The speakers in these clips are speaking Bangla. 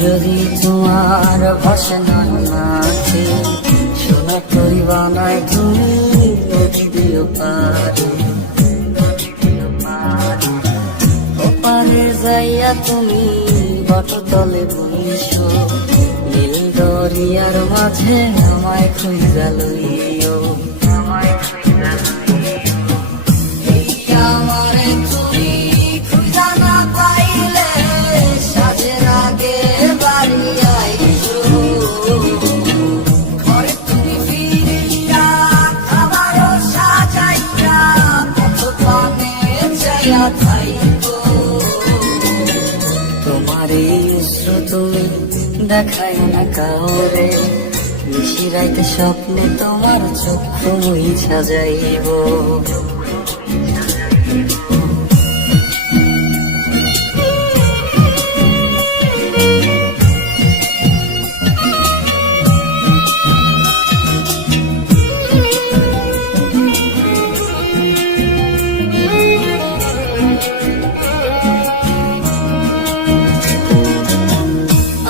যদি তোমার ভাষা নয় মাঝে সোনা তরি বানায় তুমি নদী দিও পারে ওপারে যাইয়া তুমি বটতলে বইছো নীল দরিয়ার মাঝে আমায় খুঁজা লইও আমায় খুঁজা লইও আমারে তুমি খুঁজা না পাইলে সাজের আগে বাড়ি আইছো ঘরে তুমি ফিরিয়া খাবারও সাজাইয়া পথ পানে যাইয়া থাইকো তোমার এই অশ্রু তুমি দেখাই না কাউরে নিশিরাইতে স্বপ্নে তোমার চক্ষু মুইছা যাইব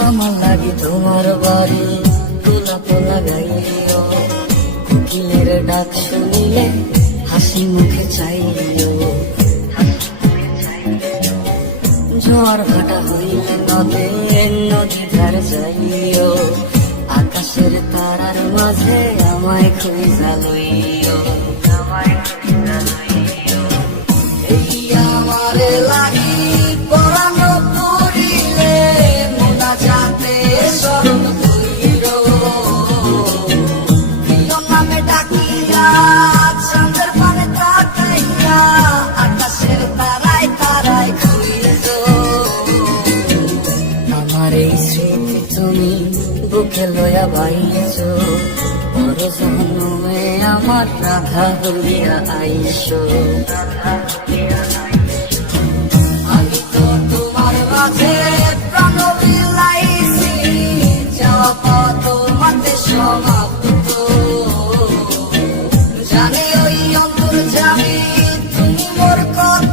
আমার লাগি তোমার বাড়ি গোলাপ লাগাইও কোকিলের ডাক শুনিলে হাসি মুখে চাইও ঝড় ভাটা হইলে নদী ধার যাইও আকাশের তারার মাঝে আমায় খুঁজা লইও আমায় খুঁজা লইও এই আমারে লাগি পরানো পড়িলে মোনা যাতে স্মরণ করিও প্রিয় নামে ডাকিয়া চন্দ্রের পানে তাকাইয়া আকাশের তারায় তারায় খুঁজো আমার এই স্মৃতি তুমি বুকে লয়া বাইছো বড় জন্মে আমার রাধা হইয়া আইসো আমি তো তোমার মাঝে প্রাণ বিলাইছি যাওয়া পথ মাতে সমাপ্ত জানি ওই অন্তর যাবি তুমি মোর কথা